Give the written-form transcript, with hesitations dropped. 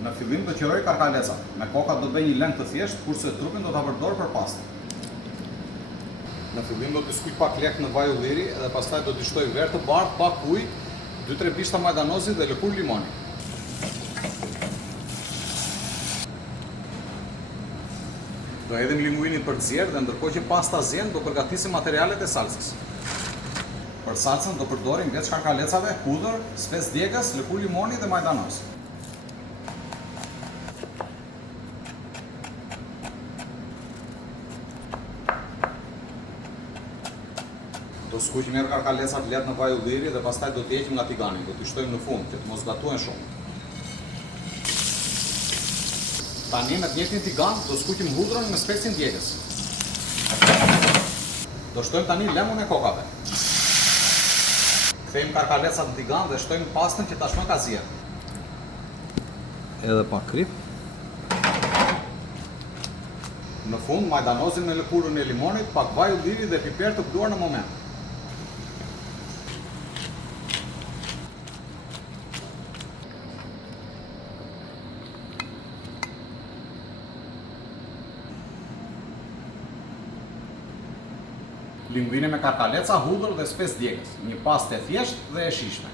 Në fillim do qëroj karkalecat. Me koka do bëj një lëng të thjesht, kurse trupin do ta përdor për pastën. Në fillim do të skuq pak lek në vaj ulliri dhe pastaj do t'i shtoj verë të bardhë, pak ujë, 2-3 bishta majdanozi dhe lëkurë limoni. Do hedhim linguinin për të zjerë dhe ndërkohë që pasta zjen do përgatisim materialet e salsës. Për salsën do përdorim veç karkalecave, hudhër, spec djegës, lëkurë limoni dhe majdanoz. Do skuqim erë karkalecat letë në vaj ulliri dhe pastaj do t'heqim nga tigani, do t'i shtojmë në fund, që të mos gatuhen shumë. Tani me të njëjtin tigan do skuqim hudrën me specin djegës. Do shtojmë tani lemun e kokave. Kthejmë karkalecat në tigan dhe shtojmë pastën që tashmë ka zjerë. Edhe pak krip. Në fund majdanozin me lëkurën e limonit, pak vaj ulliri dhe piper të pëduar në moment. Linguine me karkaleca, hudhër dhe spec djegës. Një pastë e thjeshtë dhe e shijshme.